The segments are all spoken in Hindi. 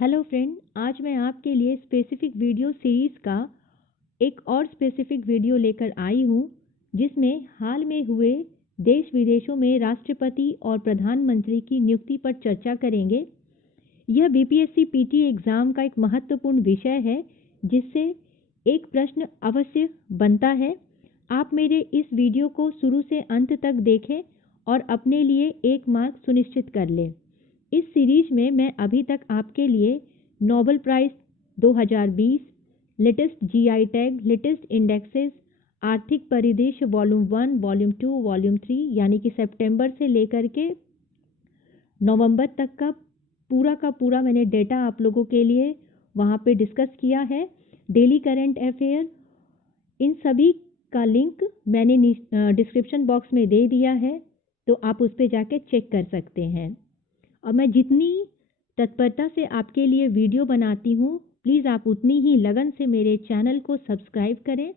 हेलो फ्रेंड, आज मैं आपके लिए स्पेसिफिक वीडियो सीरीज़ का एक और स्पेसिफिक वीडियो लेकर आई हूँ, जिसमें हाल में हुए देश विदेशों में राष्ट्रपति और प्रधानमंत्री की नियुक्ति पर चर्चा करेंगे। यह बीपीएससी पीटी एग्ज़ाम का एक महत्वपूर्ण विषय है, जिससे एक प्रश्न अवश्य बनता है। आप मेरे इस वीडियो को शुरू से अंत तक देखें और अपने लिए 1 मार्क सुनिश्चित कर लें। इस सीरीज में मैं अभी तक आपके लिए Nobel prize 2020, latest GI tag, latest indexes, आर्थिक परिदृश्य वॉल्यूम 1, वॉल्यूम 2, वॉल्यूम 3 यानी कि सितंबर से लेकर के नवंबर तक का पूरा मैंने डेटा आप लोगों के लिए वहाँ पे डिस्कस किया है। डेली करंट अफेयर, इन सभी का लिंक मैंने डिस्क्रिप्शन बॉक्स में दे दिया है, तो आप उस पर जाके चेक कर सकते हैं। और मैं जितनी तत्परता से आपके लिए वीडियो बनाती हूँ, प्लीज़ आप उतनी ही लगन से मेरे चैनल को सब्सक्राइब करें,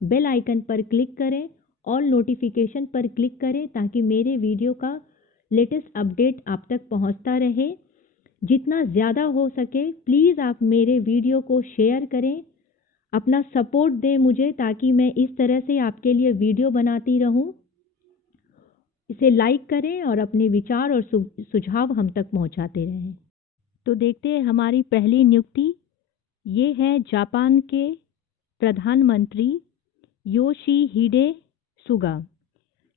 बेल आइकन पर क्लिक करें, ऑल नोटिफिकेशन पर क्लिक करें, ताकि मेरे वीडियो का लेटेस्ट अपडेट आप तक पहुँचता रहे। जितना ज़्यादा हो सके प्लीज़ आप मेरे वीडियो को शेयर करें, अपना सपोर्ट दें मुझे, ताकि मैं इस तरह से आपके लिए वीडियो बनाती रहूं। इसे लाइक करें और अपने विचार और सुझाव हम तक पहुंचाते रहें। तो देखते हैं हमारी पहली नियुक्ति। ये है जापान के प्रधानमंत्री योशिहिडे सुगा।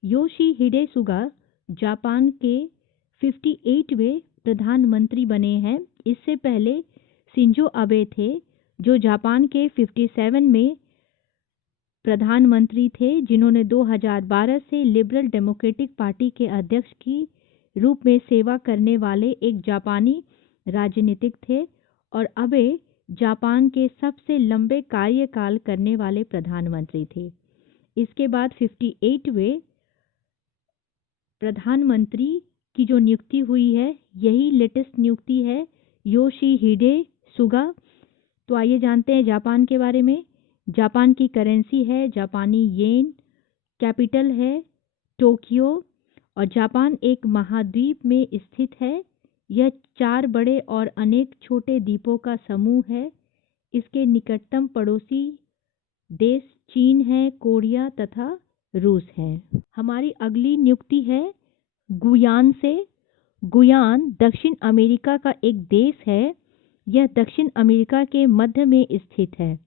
योशिहिडे सुगा जापान के 58वें प्रधानमंत्री बने हैं। इससे पहले शिंजो अबे थे, जो जापान के 57 में प्रधानमंत्री थे, जिन्होंने 2012 से लिबरल डेमोक्रेटिक पार्टी के अध्यक्ष की रूप में सेवा करने वाले एक जापानी राजनीतिक थे, और अबे जापान के सबसे लंबे कार्यकाल करने वाले प्रधानमंत्री थे। इसके बाद 58वें प्रधानमंत्री की जो नियुक्ति हुई है, यही लेटेस्ट नियुक्ति है, योशिहिडे सुगा। तो आइए जानते हैं जापान के बारे में। जापान की करेंसी है जापानी येन, कैपिटल है टोक्यो, और जापान एक महाद्वीप में स्थित है। यह 4 बड़े और अनेक छोटे द्वीपों का समूह है। इसके निकटतम पड़ोसी देश चीन है, कोरिया तथा रूस है। हमारी अगली नियुक्ति है गुयान से। गुयान दक्षिण अमेरिका का एक देश है। यह दक्षिण अमेरिका के मध्य में स्थित है।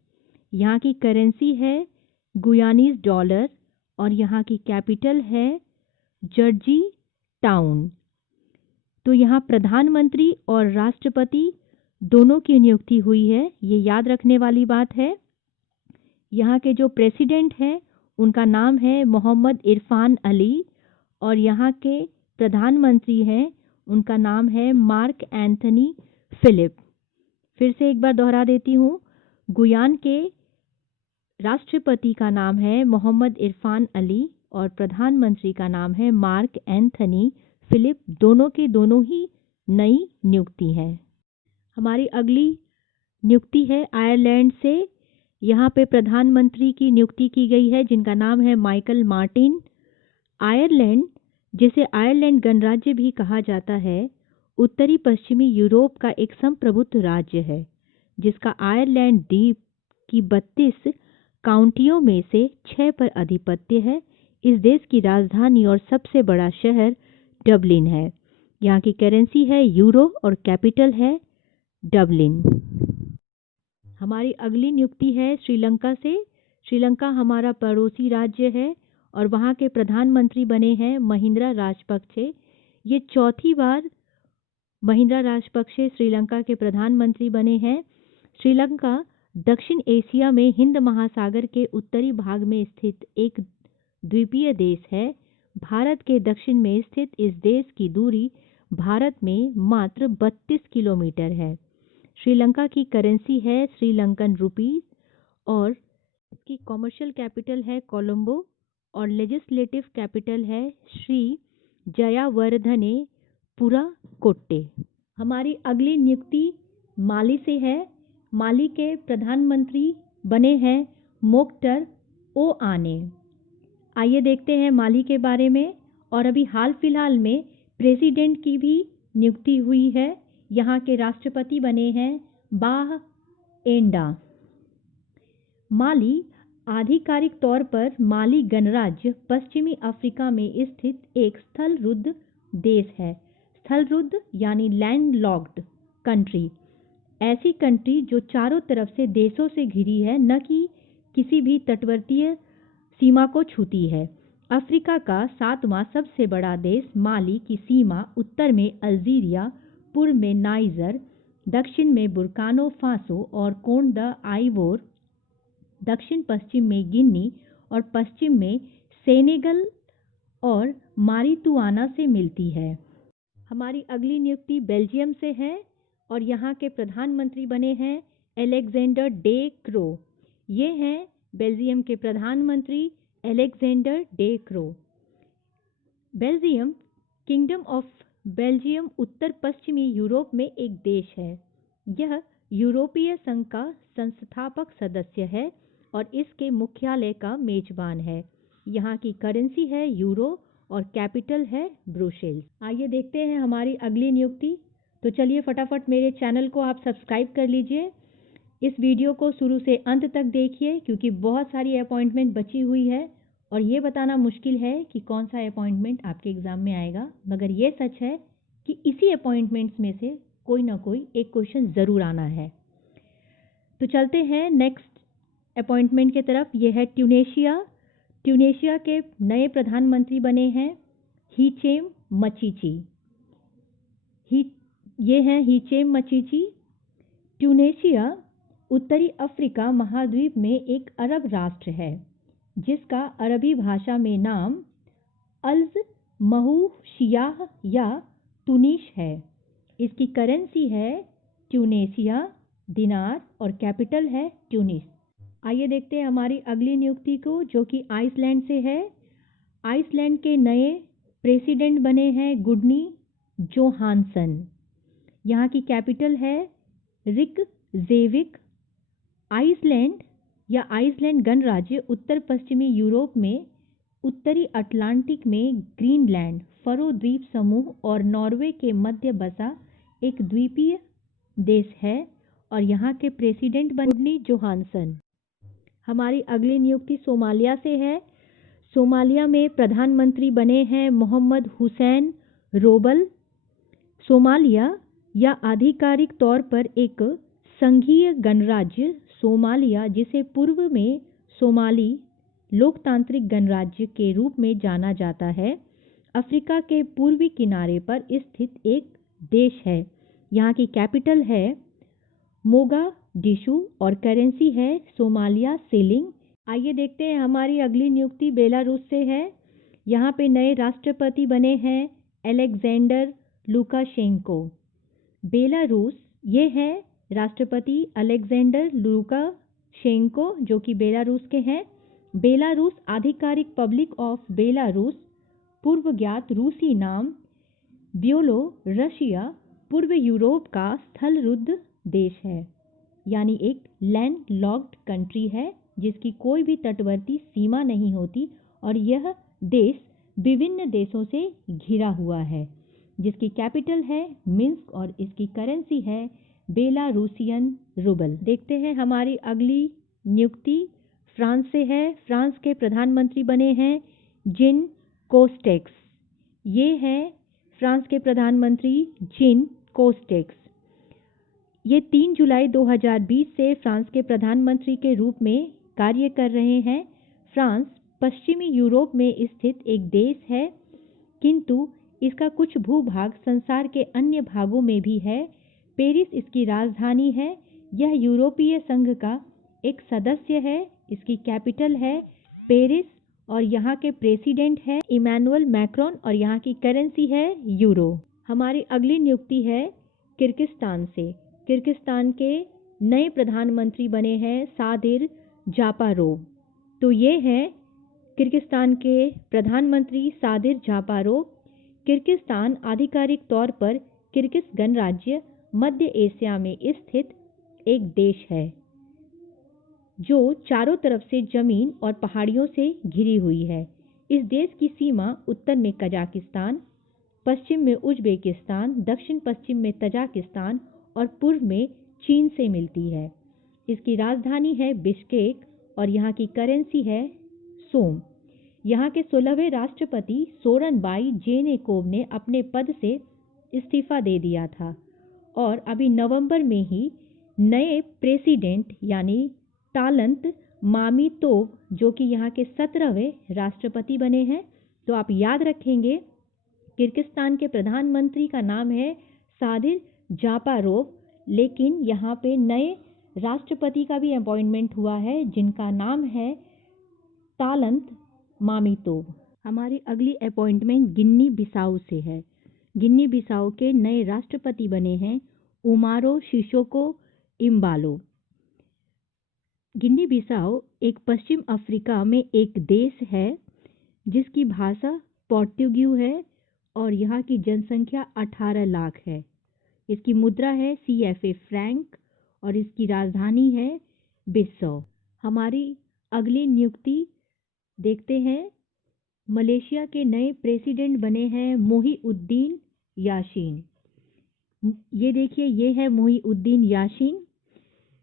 यहाँ की करेंसी है गुयानीज डॉलर, और यहाँ की कैपिटल है जर्जी टाउन। तो यहाँ प्रधानमंत्री और राष्ट्रपति दोनों की नियुक्ति हुई है, ये याद रखने वाली बात है। यहाँ के जो प्रेसिडेंट हैं उनका नाम है मोहम्मद इरफान अली, और यहाँ के प्रधानमंत्री हैं उनका नाम है मार्क एंथनी फिलिप। फिर से एक बार दोहरा देती हूँ, गुयान के राष्ट्रपति का नाम है मोहम्मद इरफान अली और प्रधानमंत्री का नाम है मार्क एंथनी फिलिप। दोनों की दोनों ही नई नियुक्ति है। हमारी अगली नियुक्ति है आयरलैंड से। यहाँ पे प्रधानमंत्री की नियुक्ति की गई है, जिनका नाम है माइकल मार्टिन। आयरलैंड, जिसे आयरलैंड गणराज्य भी कहा जाता है, उत्तरी पश्चिमी यूरोप का एक संप्रभुत्व राज्य है, जिसका आयरलैंड द्वीप की 32 काउंटियों में से 6 पर अधिपत्य है। इस देश की राजधानी और सबसे बड़ा शहर डबलिन है। यहाँ की करेंसी है यूरो और कैपिटल है डबलिन। हमारी अगली नियुक्ति है श्रीलंका से। श्रीलंका हमारा पड़ोसी राज्य है, और वहाँ के प्रधानमंत्री बने हैं महिंद्रा राजपक्षे। ये चौथी बार महिंद्रा राजपक्षे श्रीलंका के प्रधानमंत्री बने हैं। श्रीलंका दक्षिण एशिया में हिंद महासागर के उत्तरी भाग में स्थित एक द्वीपीय देश है। भारत के दक्षिण में स्थित इस देश की दूरी भारत में मात्र 32 किलोमीटर है। श्रीलंका की करेंसी है श्रीलंकन रुपीस, और इसकी कॉमर्शियल कैपिटल है कोलंबो, और लेजिस्लेटिव कैपिटल है श्री जयावर्धने पुरा कोट्टे। हमारी अगली नियुक्ति माली से है। माली के प्रधानमंत्री बने हैं मोख्तर ओआने। आइए देखते हैं माली के बारे में। और अभी हाल फिलहाल में प्रेसिडेंट की भी नियुक्ति हुई है। यहाँ के राष्ट्रपति बने हैं बाह एंडा। माली आधिकारिक तौर पर माली गणराज्य पश्चिमी अफ्रीका में स्थित एक स्थलरुद्ध देश है। स्थलरुद्ध यानी लैंडलॉक्ड कंट्री, ऐसी कंट्री जो चारों तरफ से देशों से घिरी है, न कि किसी भी तटवर्तीय सीमा को छूती है। अफ्रीका का 7वां सबसे बड़ा देश माली की सीमा उत्तर में अल्जीरिया, पूर्व में नाइजर, दक्षिण में बुर्किना फासो और कोट d'Ivoire, दक्षिण पश्चिम में गिनी और पश्चिम में सेनेगल और मारितुआना से मिलती है। हमारी अगली नियुक्ति बेल्जियम से है और यहाँ के प्रधानमंत्री बने हैं अलेक्जेंडर डे क्रो। ये हैं बेल्जियम के प्रधानमंत्री Alexander De Croo. Belgium kingdom of Belgium उत्तर पश्चिमी यूरोप में एक देश है। यह यूरोपीय संघ का संस्थापक सदस्य है और इसके मुख्यालय का मेजबान है। यहाँ की करेंसी है यूरो और कैपिटल है ब्रुसेल्स। आइए देखते हैं हमारी अगली नियुक्ति। तो चलिए फटाफट मेरे चैनल को आप सब्सक्राइब कर लीजिए। इस वीडियो को शुरू से अंत तक देखिए क्योंकि बहुत सारी अपॉइंटमेंट बची हुई है और ये बताना मुश्किल है कि कौन सा अपॉइंटमेंट आपके एग्ज़ाम में आएगा, मगर ये सच है कि इसी अपॉइंटमेंट्स में से कोई ना कोई एक क्वेश्चन ज़रूर आना है। तो चलते हैं नेक्स्ट अपॉइंटमेंट की तरफ। ये है ट्यूनेशिया। ट्यूनेशिया के नए प्रधानमंत्री बने हैं हीचेम मचीची। ये हैं हीचेम मचीची। ट्यूनेशिया उत्तरी अफ्रीका महाद्वीप में एक अरब राष्ट्र है जिसका अरबी भाषा में नाम अल्ज महूशियाह या तुनिश है। इसकी करेंसी है ट्यूनेशिया दिनार और कैपिटल है ट्यूनिस। आइए देखते हैं हमारी अगली नियुक्ति को जो कि आइसलैंड से है। आइसलैंड के नए प्रेसिडेंट बने हैं गुडनी जोहानसन। यहाँ की कैपिटल है रिकजेविक। आइसलैंड या आइसलैंड गणराज्य उत्तर पश्चिमी यूरोप में उत्तरी अटलांटिक में ग्रीनलैंड, फरो द्वीप समूह और नॉर्वे के मध्य बसा एक द्वीपीय देश है और यहाँ के प्रेसिडेंट गुडनी जोहानसन। हमारी अगली नियुक्ति सोमालिया से है। सोमालिया में प्रधानमंत्री बने हैं मोहम्मद हुसैन रोबल। सोमालिया या आधिकारिक तौर पर एक संघीय गणराज्य सोमालिया, जिसे पूर्व में सोमाली लोकतांत्रिक गणराज्य के रूप में जाना जाता है, अफ्रीका के पूर्वी किनारे पर स्थित एक देश है। यहाँ की कैपिटल है मोगाडिशु और करेंसी है सोमालिया शिलिंग। आइए देखते हैं हमारी अगली नियुक्ति बेलारूस से है। यहाँ पे नए राष्ट्रपति बने हैं अलेक्जेंडर लुकाशेंको। बेलारूस ये है राष्ट्रपति अलेक्जेंडर लुकाशेंको जो कि बेलारूस के हैं। बेलारूस आधिकारिक पब्लिक ऑफ बेलारूस, पूर्व ज्ञात रूसी नाम ब्योलो रशिया, पूर्व यूरोप का स्थलरुद्ध देश है, यानी एक लैंडलॉक्ड कंट्री है जिसकी कोई भी तटवर्ती सीमा नहीं होती और यह देश विभिन्न देशों से घिरा हुआ है, जिसकी कैपिटल है मिन्स्क और इसकी करेंसी है बेलारूसियन रूबल। देखते हैं हमारी अगली नियुक्ति फ्रांस से है। फ्रांस के प्रधानमंत्री बने हैं जीन कोस्टेक्स। ये हैं फ्रांस के प्रधानमंत्री जीन कोस्टेक्स। ये 3 जुलाई 2020 से फ्रांस के प्रधानमंत्री के रूप में कार्य कर रहे हैं। फ्रांस पश्चिमी यूरोप में स्थित एक देश है, किंतु इसका कुछ भूभाग संसार के अन्य भागों में भी है। पेरिस इसकी राजधानी है। यह यूरोपीय संघ का एक सदस्य है। इसकी कैपिटल है पेरिस और यहाँ के प्रेसिडेंट है इमैनुअल मैक्रोन और यहाँ की करेंसी है यूरो। हमारी अगली नियुक्ति है किर्गिस्तान से। किर्गिस्तान के नए प्रधानमंत्री बने हैं सादिर जापारोव। तो ये हैं किर्गिस्तान के प्रधानमंत्री सादिर जापारोव। किर्गिस्तान आधिकारिक तौर पर किर्गिज गणराज्य मध्य एशिया में स्थित एक देश है जो चारों तरफ से जमीन और पहाड़ियों से घिरी हुई है। इस देश की सीमा उत्तर में कजाकिस्तान, पश्चिम में उज़्बेकिस्तान, दक्षिण पश्चिम में तजाकिस्तान और पूर्व में चीन से मिलती है। इसकी राजधानी है बिश्केक और यहाँ की करेंसी है सोम। यहाँ के 16वें राष्ट्रपति सोरनबाई जेनबेकोव ने अपने पद से इस्तीफा दे दिया था और अभी नवंबर में ही नए प्रेसिडेंट यानी तालंत मामीतोव जो कि यहाँ के 17वें राष्ट्रपति बने हैं। तो आप याद रखेंगे किर्गिस्तान के प्रधानमंत्री का नाम है सादिर जापारोव, लेकिन यहाँ पे नए राष्ट्रपति का भी अपॉइंटमेंट हुआ है जिनका नाम है तालंत मामीतोव। हमारी अगली अपॉइंटमेंट गिनी बिसाऊ से है। गिनी बिसाऊ के नए राष्ट्रपति बने हैं उमारो सिसोको इम्बालो। गिनी बिसाऊ एक पश्चिम अफ्रीका में एक देश है जिसकी भाषा पोर्तुगीज है और यहाँ की जनसंख्या 18 लाख है। इसकी मुद्रा है CFA फ्रैंक और इसकी राजधानी है बिसाऊ। हमारी अगली नियुक्ति देखते हैं। मलेशिया के नए प्रेसिडेंट बने हैं मोहीउद्दीन यासीन। ये देखिए, ये है मोहीउद्दीन यासीन।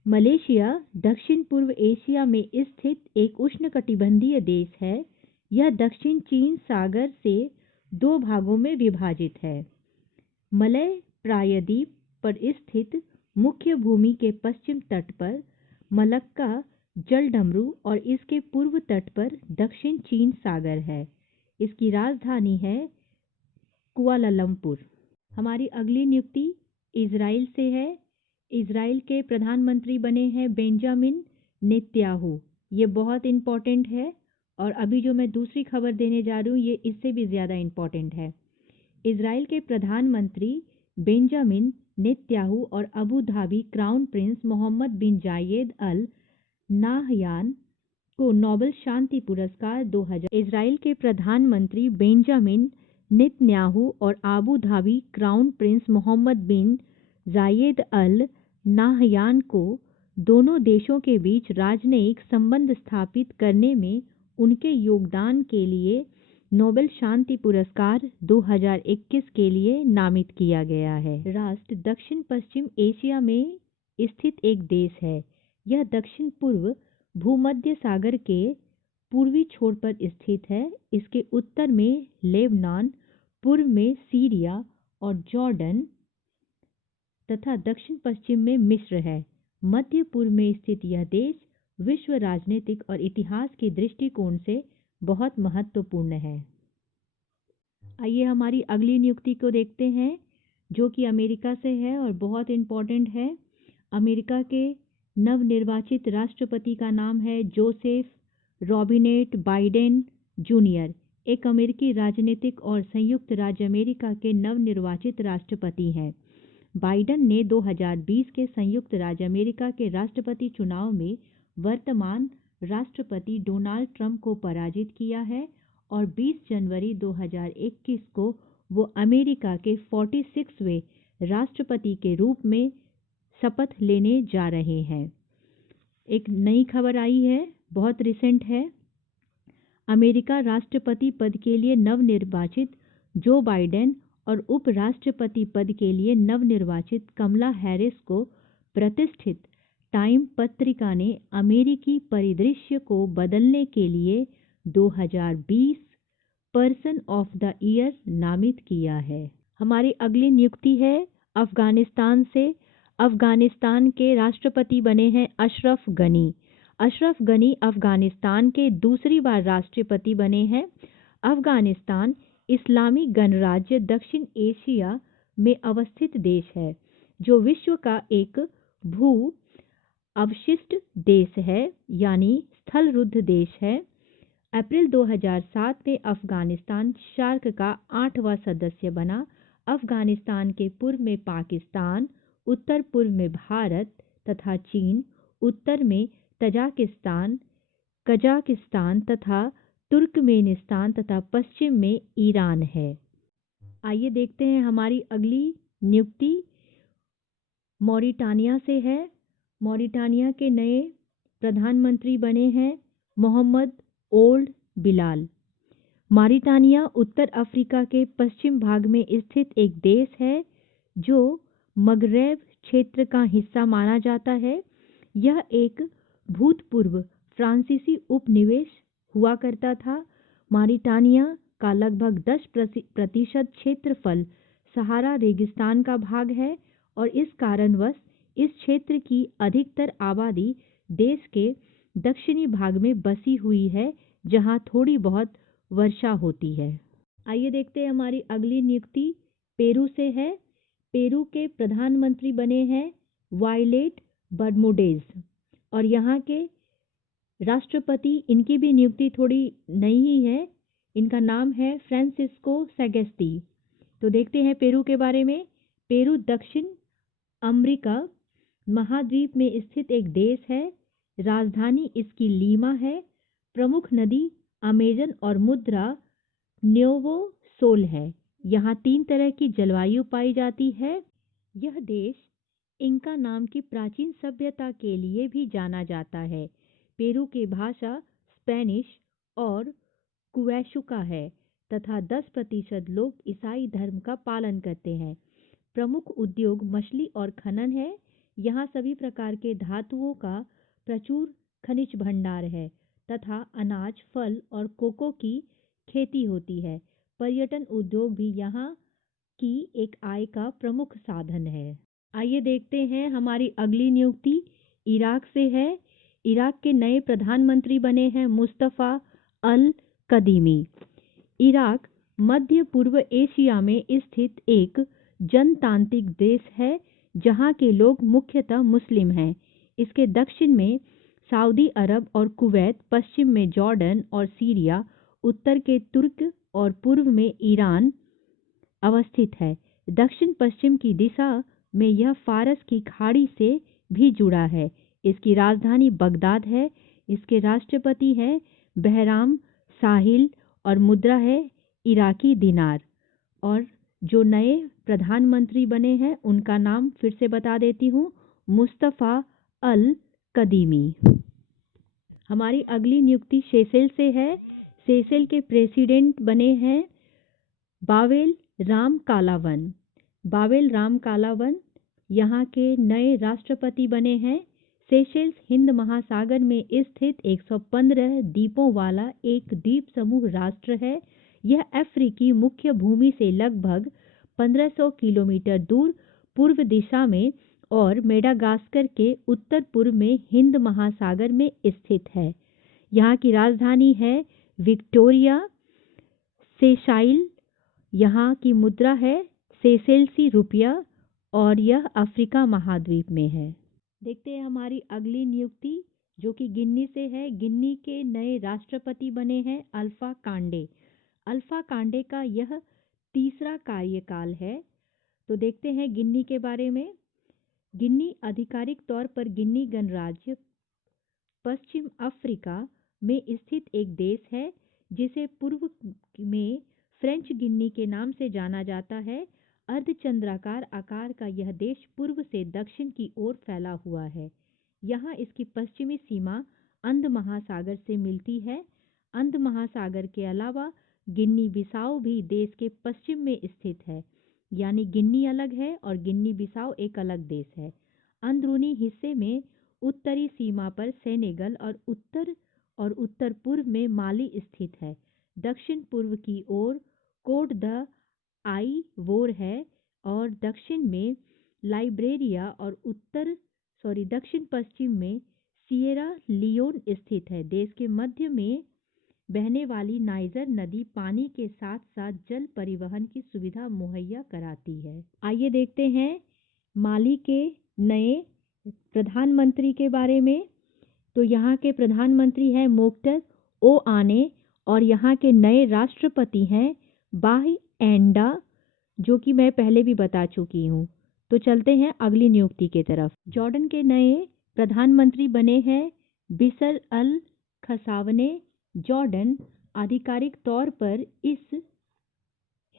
मलेशिया दक्षिण पूर्व एशिया में स्थित एक उष्णकटिबंधीय देश है। यह दक्षिण चीन सागर से 2 भागों में विभाजित है। मलय प्रायद्वीप पर स्थित मुख्य भूमि के पश्चिम तट पर मलक्का जलडमरू और इसके पूर्व तट पर दक्षिण चीन सागर है। इसकी राजधानी है कुआलालंपुर। हमारी अगली नियुक्ति इजराइल से है। इजराइल के प्रधानमंत्री बने हैं बेंजामिन नेतन्याहू। ये बहुत इम्पोर्टेंट है और अभी जो मैं दूसरी खबर देने जा रही हूँ ये इससे भी ज़्यादा इम्पोर्टेंट है। इजराइल के प्रधानमंत्री बेंजामिन नेतन्याहू और Abu Dhabi crown prince Mohammed bin Zayed Al Nahyan को नोबेल शांति पुरस्कार 2000। इजराइल के प्रधानमंत्री बेंजामिन नेतन्याहू और Abu Dhabi crown prince Mohammed bin Zayed Al Nahyan को दोनों देशों के बीच राजनयिक संबंध स्थापित करने में उनके योगदान के लिए नोबेल शांति पुरस्कार 2021 के लिए नामित किया गया है। राष्ट्र दक्षिण पश्चिम एशिया में स्थित एक देश है। यह दक्षिण पूर्व भूमध्य सागर के पूर्वी छोर पर स्थित है। इसके उत्तर में लेबनान, पूर्व में सीरिया और जॉर्डन तथा दक्षिण पश्चिम में मिस्र है। मध्य पूर्व में स्थित यह देश विश्व राजनीतिक और इतिहास के दृष्टिकोण से बहुत महत्वपूर्ण है। आइए हमारी अगली नियुक्ति को देखते हैं जो कि अमेरिका से है और बहुत इम्पोर्टेंट है। अमेरिका के नवनिर्वाचित राष्ट्रपति का नाम है जोसेफ रॉबिनेट बाइडेन जूनियर। एक अमेरिकी राजनीतिक और संयुक्त राज्य अमेरिका के नवनिर्वाचित राष्ट्रपति हैं। बाइडेन ने 2020 के संयुक्त राज्य अमेरिका के राष्ट्रपति चुनाव में वर्तमान राष्ट्रपति डोनाल्ड ट्रंप को पराजित किया है और 20 जनवरी 2021 को वो अमेरिका के 46वें राष्ट्रपति के रूप में शपथ लेने जा रहे हैं। एक नई खबर आई है, बहुत रिसेंट है। अमेरिका राष्ट्रपति पद के लिए नवनिर्वाचित जो बाइडेन और उपराष्ट्रपति पद के लिए नवनिर्वाचित कमला हैरिस को प्रतिष्ठित टाइम पत्रिका ने अमेरिकी परिदृश्य को बदलने के लिए 2020 पर्सन ऑफ द ईयर नामित किया है। हमारी अगली नियुक्ति है अफगानिस्तान से। अफगानिस्तान के राष्ट्रपति बने हैं अशरफ गनी। अशरफ गनी अफगानिस्तान के दूसरी बार राष्ट्रपति बने हैं। अफगानिस्तान इस्लामी गणराज्य दक्षिण एशिया में अवस्थित देश है जो विश्व का एक भू अवशिष्ट देश है यानी स्थलरुद्ध देश है। अप्रैल 2007 में अफगानिस्तान सार्क का 8वां सदस्य बना। अफगानिस्तान के पूर्व में पाकिस्तान, उत्तर पूर्व में भारत तथा चीन, उत्तर में तजाकिस्तान, कजाकिस्तान तथा तुर्कमेनिस्तान तथा पश्चिम में ईरान है। आइए देखते हैं हमारी अगली नियुक्ति मॉरिटानिया से है। मॉरिटानिया के नए प्रधानमंत्री बने हैं मोहम्मद ओल्ड बिलाल। मॉरिटानिया उत्तर अफ्रीका के पश्चिम भाग में स्थित एक देश है जो मगरेब क्षेत्र का हिस्सा माना जाता है। यह एक भूतपूर्व फ्रांसीसी उपनिवेश हुआ करता था। मॉरिटानिया का लगभग 10% क्षेत्रफल सहारा रेगिस्तान का भाग है और इस कारणवश इस क्षेत्र की अधिकतर आबादी देश के दक्षिणी भाग में बसी हुई है, जहां थोड़ी बहुत वर्षा होती है। आइए देखते हैं हमारी अगली नियुक्ति पेरू से है। पेरू के प्रधानमंत्री बने हैं वायलेट बर्मुडेज और यहाँ के राष्ट्रपति, इनकी भी नियुक्ति थोड़ी नई ही है। इनका नाम है फ्रांसिस्को सैगेस्टी। तो देखते हैं पेरू के बारे में। पेरू दक्षिण अमेरिका महाद्वीप में स्थित एक देश है। राजधानी इसकी लीमा है। प्रमुख नदी अमेजन और मुद्रा न्योवो सोल है। यहाँ 3 तरह की जलवायु पाई जाती है। यह देश इंका नाम की प्राचीन सभ्यता के लिए भी जाना जाता है। पेरू की भाषा स्पेनिश और क्वेशुका है तथा 10% लोग ईसाई धर्म का पालन करते हैं। प्रमुख उद्योग मछली और खनन है। यहाँ सभी प्रकार के धातुओं का प्रचुर खनिज भंडार है तथा अनाज, फल और कोको की खेती होती है। पर्यटन उद्योग भी यहाँ की एक आय का प्रमुख साधन है। आइए देखते हैं हमारी अगली नियुक्ति इराक से है। इराक के नए प्रधानमंत्री बने हैं मुस्तफ़ा अल कदीमी। इराक मध्य पूर्व एशिया में स्थित एक जनतांत्रिक देश है जहां के लोग मुख्यतः मुस्लिम हैं। इसके दक्षिण में सऊदी अरब और कुवैत, पश्चिम में जॉर्डन और सीरिया, उत्तर के तुर्क और पूर्व में ईरान अवस्थित है। दक्षिण पश्चिम की दिशा में यह फारस की खाड़ी से भी जुड़ा है। इसकी राजधानी बगदाद है। इसके राष्ट्रपति हैं बहराम साहिल और मुद्रा है इराकी दिनार। और जो नए प्रधानमंत्री बने हैं उनका नाम फिर से बता देती हूँ, मुस्तफ़ा अल कदीमी। हमारी अगली नियुक्ति सेशेल से है। सेशेल के प्रेसिडेंट बने हैं बावेल राम कालावन। बावेल राम कालावन यहाँ के नए राष्ट्रपति बने हैं। सेशेल्स हिंद महासागर में स्थित 115 द्वीपों वाला एक द्वीप समूह राष्ट्र है। यह अफ्रीकी मुख्य भूमि से लगभग 1500 किलोमीटर दूर पूर्व दिशा में और मेडागास्कर के उत्तर पूर्व में हिंद महासागर में स्थित है। यहाँ की राजधानी है विक्टोरिया। सेशाइल यहाँ की मुद्रा है सेशेल्सी रुपया और यह अफ्रीका महाद्वीप में है। देखते हैं हमारी अगली नियुक्ति जो कि गिन्नी से है। गिन्नी के नए राष्ट्रपति बने हैं अल्फा कांडे। अल्फा कांडे का यह तीसरा कार्यकाल है। तो देखते हैं गिन्नी के बारे में। गिन्नी आधिकारिक तौर पर गिन्नी गणराज्य पश्चिम अफ्रीका में स्थित एक देश है जिसे पूर्व में फ्रेंच गिन्नी के नाम से जाना जाता है। अर्धचंद्राकार आकार का यह देश पूर्व से दक्षिण की ओर फैला हुआ है। यहाँ इसकी पश्चिमी सीमा अंध महासागर से मिलती है। अंध महासागर के अलावा गिन्नी बिसाऊ भी देश के पश्चिम में स्थित है, यानी गिन्नी अलग है और गिन्नी बिसाऊ एक अलग देश है। अंदरूनी हिस्से में उत्तरी सीमा पर सेनेगल और उत्तर पूर्व में माली स्थित है। दक्षिण पूर्व की ओर कोट द आईवोर है और दक्षिण में लाइब्रेरिया और दक्षिण पश्चिम में सिएरा लियोन स्थित है। देश के मध्य में बहने वाली नाइजर नदी पानी के साथ साथ जल परिवहन की सुविधा मुहैया कराती है। आइए देखते हैं माली के नए प्रधानमंत्री के बारे में। तो यहाँ के प्रधानमंत्री हैं मोक्टर ओ आने और यहाँ के नए राष्ट्रपति हैं बाही एंडा, जो कि मैं पहले भी बता चुकी हूँ। तो चलते हैं अगली नियुक्ति की तरफ। जॉर्डन के नए प्रधानमंत्री बने हैं बिसर अल खसावने। जॉर्डन आधिकारिक तौर पर इस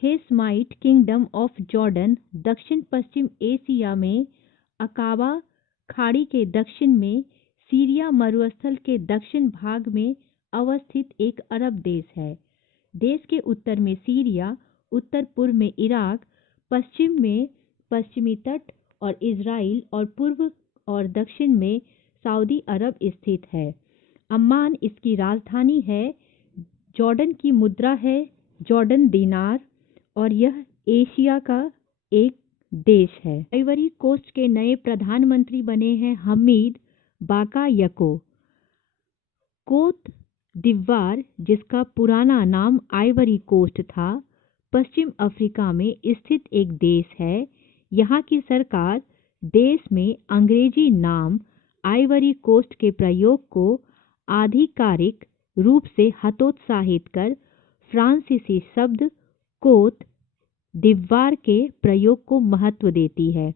हेशमाइट किंगडम ऑफ जॉर्डन दक्षिण पश्चिम एशिया में अकाबा खाड़ी के दक्षिण में सीरिया मरुस्थल के दक्षिण भाग में अवस्थित एक अरब देश है। देश के उत्तर में सीरिया, उत्तर पूर्व में इराक, पश्चिम में पश्चिमी तट और इजराइल और पूर्व और दक्षिण में सऊदी अरब स्थित है। अम्मान इसकी राजधानी है। जॉर्डन की मुद्रा है जॉर्डन दीनार और यह एशिया का एक देश है। आइवरी कोस्ट के नए प्रधानमंत्री बने हैं हमीद बाकायको। कोत दिवार, जिसका पुराना नाम आइवरी कोस्ट था, पश्चिम अफ्रीका में स्थित एक देश है। यहाँ की सरकार देश में अंग्रेजी नाम आइवरी कोस्ट के प्रयोग को आधिकारिक रूप से हतोत्साहित कर फ्रांसीसी शब्द कोत दिवार के प्रयोग को महत्व देती है।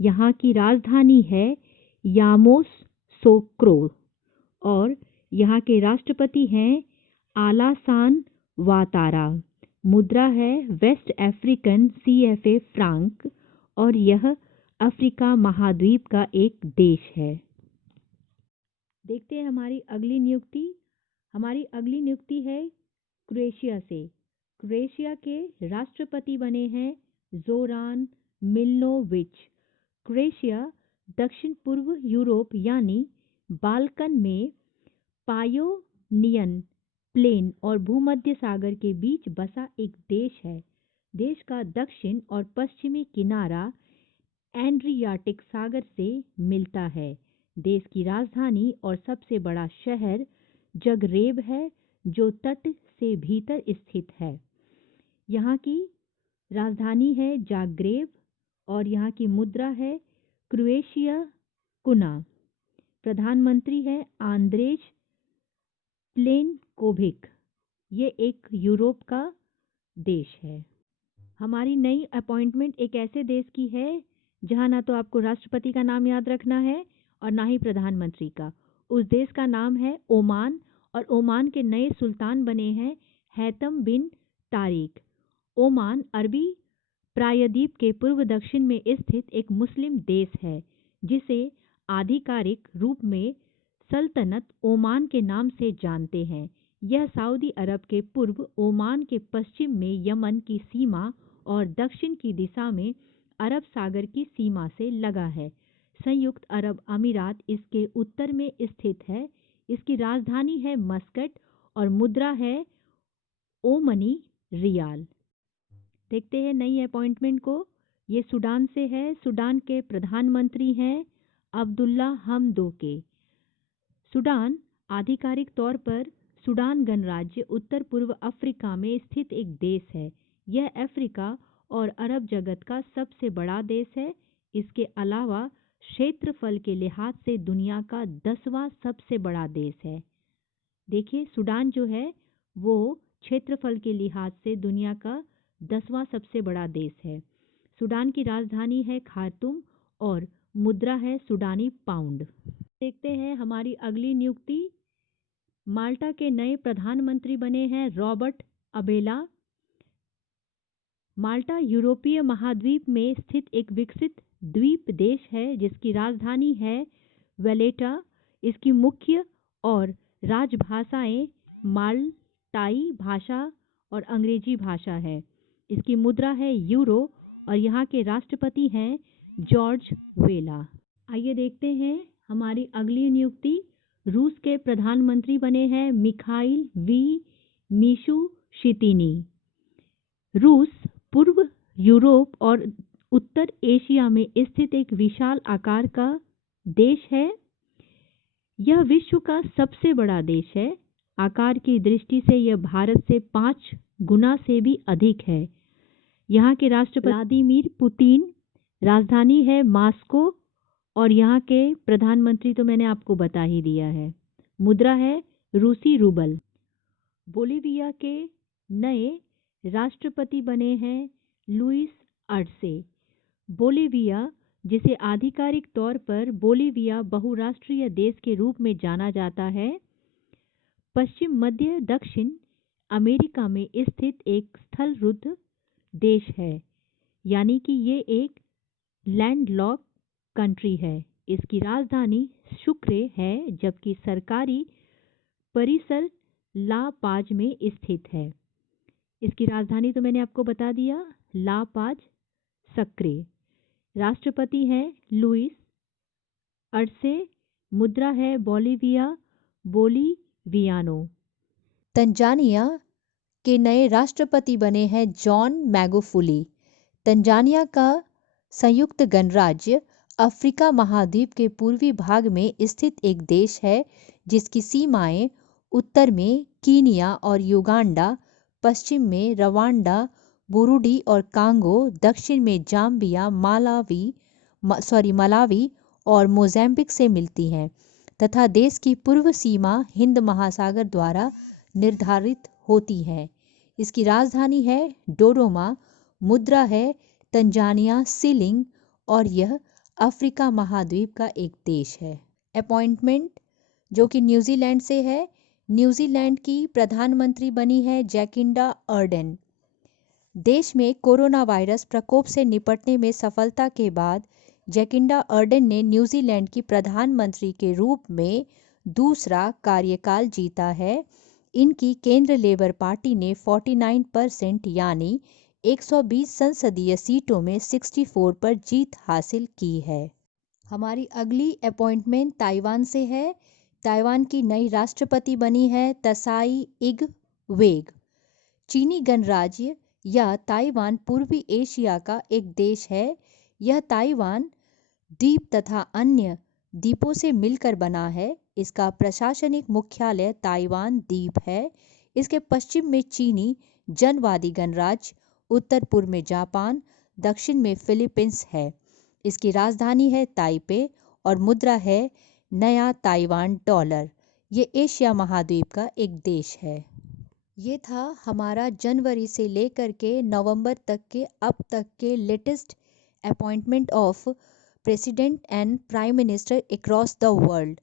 यहाँ की राजधानी है यामोसोक्रो और यहाँ के राष्ट्रपति हैं आलासान वातारा। मुद्रा है वेस्ट अफ्रीकन CFA फ्रांक और यह अफ्रीका महाद्वीप का एक देश है। देखते हैं हमारी अगली नियुक्ति। हमारी अगली नियुक्ति है क्रोएशिया से। क्रोएशिया के राष्ट्रपति बने हैं जोरान मिलनोविच। क्रोएशिया दक्षिण पूर्व यूरोप यानी बाल्कन में पायोनियन प्लेन और भूमध्य सागर के बीच बसा एक देश है। देश का दक्षिण और पश्चिमी किनारा एड्रियाटिक सागर से मिलता है। देश की राजधानी और सबसे बड़ा शहर जगरेब है, जो तट से भीतर स्थित है। यहाँ की राजधानी है जाग्रेब और यहाँ की मुद्रा है क्रोएशिया कुना। प्रधानमंत्री है आंद्रेज प्लेनकोविक। ये एक यूरोप का देश है। हमारी नई अपॉइंटमेंट एक ऐसे देश की है जहां ना तो आपको राष्ट्रपति का नाम याद रखना है और ना ही प्रधानमंत्री का। उस देश का नाम है ओमान और ओमान के नए सुल्तान बने हैं हैतम बिन तारिक। ओमान अरबी प्रायद्वीप के पूर्व दक्षिण में स्थित एक मुस्लिम देश है, जिसे आधिकारिक रूप में सल्तनत ओमान के नाम से जानते हैं। यह सऊदी अरब के पूर्व, ओमान के पश्चिम में यमन की सीमा और दक्षिण की दिशा में अरब सागर की सीमा से लगा है। संयुक्त अरब अमीरात इसके उत्तर में स्थित है। इसकी राजधानी है मस्कट और मुद्रा है ओमनी रियाल। देखते हैं नई अपॉइंटमेंट को। ये सूडान से है। सूडान के प्रधानमंत्री हैं अब्दुल्ला हमदोके। सूडान आधिकारिक तौर पर सूडान गणराज्य उत्तर पूर्व अफ्रीका में स्थित एक देश है। यह अफ्रीका और अरब जगत का सबसे बड़ा देश है। इसके अलावा क्षेत्रफल के लिहाज से दुनिया का 10वां सबसे बड़ा देश है। देखिए, सूडान जो है वो क्षेत्रफल के लिहाज से दुनिया का 10वां सबसे बड़ा देश है। सूडान की राजधानी है खार्तूम और मुद्रा है सूडानी पाउंड। देखते हैं हमारी अगली नियुक्ति। माल्टा के नए प्रधानमंत्री बने हैं रॉबर्ट अबेला। माल्टा यूरोपीय महाद्वीप में स्थित एक विकसित द्वीप देश है, जिसकी राजधानी है वैलेटा। इसकी मुख्य और राजभाषाएं माल्टाई भाषा और अंग्रेजी भाषा है। इसकी मुद्रा है यूरो और यहाँ के राष्ट्रपति हैं जॉर्ज वेला। आइए देखते हैं हमारी अगली नियुक्ति। रूस के प्रधानमंत्री बने हैं मिखाइल मीशुस्तिनी। रूस पूर्व यूरोप और उत्तर एशिया में स्थित एक विशाल आकार का देश है। यह विश्व का सबसे बड़ा देश है। आकार की दृष्टि से यह भारत से 5 गुना से भी अधिक है। यहाँ के राष्ट्रपति व्लादिमीर पुतिन। राजधानी है मॉस्को और यहाँ के प्रधानमंत्री तो मैंने आपको बता ही दिया है। मुद्रा है रूसी रूबल। बोलिविया के नए राष्ट्रपति बने हैं लुइस अर्से। बोलिविया, जिसे आधिकारिक तौर पर बोलिविया बहुराष्ट्रीय देश के रूप में जाना जाता है, पश्चिम मध्य दक्षिण अमेरिका में स्थित एक स्थलरुद्ध देश है, यानी कि ये एक लैंडलॉक कंट्री है। इसकी राजधानी सुक्रे है, जबकि सरकारी परिसर ला पाज में स्थित है। इसकी राजधानी तो मैंने आपको बता दिया, ला पाज सक्रे। राष्ट्रपति है लुइस अर्से। मुद्रा है बोलिविया बोलिवियानो। तंजानिया के नए राष्ट्रपति बने हैं जॉन मैगुफुली। तंजानिया का संयुक्त गणराज्य अफ्रीका महाद्वीप के पूर्वी भाग में स्थित एक देश है, जिसकी सीमाएं उत्तर में कीनिया और युगांडा, पश्चिम में रवांडा, बुरुंडी और कांगो, दक्षिण में जाम्बिया, मलावी और मोज़ाम्बिक से मिलती हैं तथा देश की पूर्व सीमा हिंद महासागर द्वारा निर्धारित होती है। इसकी राजधानी है डोडोमा। मुद्रा है तंजानिया सिलिंग और यह अफ्रीका महाद्वीप का एक देश है। अपॉइंटमेंट जो कि न्यूजीलैंड से है। न्यूजीलैंड की प्रधानमंत्री बनी है जैकिंडा अर्डन। देश में कोरोना वायरस प्रकोप से निपटने में सफलता के बाद जैकिंडा अर्डन ने न्यूजीलैंड की प्रधानमंत्री के रूप में दूसरा कार्यकाल जीता है। इनकी केंद्र लेबर पार्टी ने 49% यानी 120 संसदीय सीटों में 64 पर जीत हासिल की है। हमारी अगली अपॉइंटमेंट ताइवान से है। ताइवान की नई राष्ट्रपति बनी है त्साई इग वेग। चीनी गणराज्य या ताइवान पूर्वी एशिया का एक देश है। यह ताइवान द्वीप तथा अन्य द्वीपों से मिलकर बना है। इसका प्रशासनिक मुख्यालय ताइवान द्वीप है। इसके पश्चिम में चीनी जनवादी गणराज्य, उत्तर पूर्व में जापान, दक्षिण में फिलीपींस है। इसकी राजधानी है ताइपे और मुद्रा है नया ताइवान डॉलर। ये एशिया महाद्वीप का एक देश है। ये था हमारा जनवरी से लेकर के नवंबर तक के अब तक के latest appointment of president and prime minister across the world.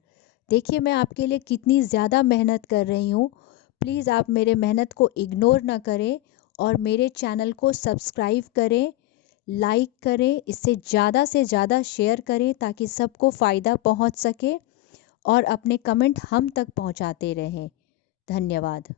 देखिए मैं आपके लिए कितनी ज़्यादा मेहनत कर रही हूँ। प्लीज़ आप मेरे मेहनत को इग्नोर ना करें और मेरे चैनल को सब्सक्राइब करें, लाइक करें, इससे ज़्यादा से ज़्यादा शेयर करें ताकि सबको फ़ायदा पहुँच सके और अपने कमेंट हम तक पहुँचाते रहें। धन्यवाद।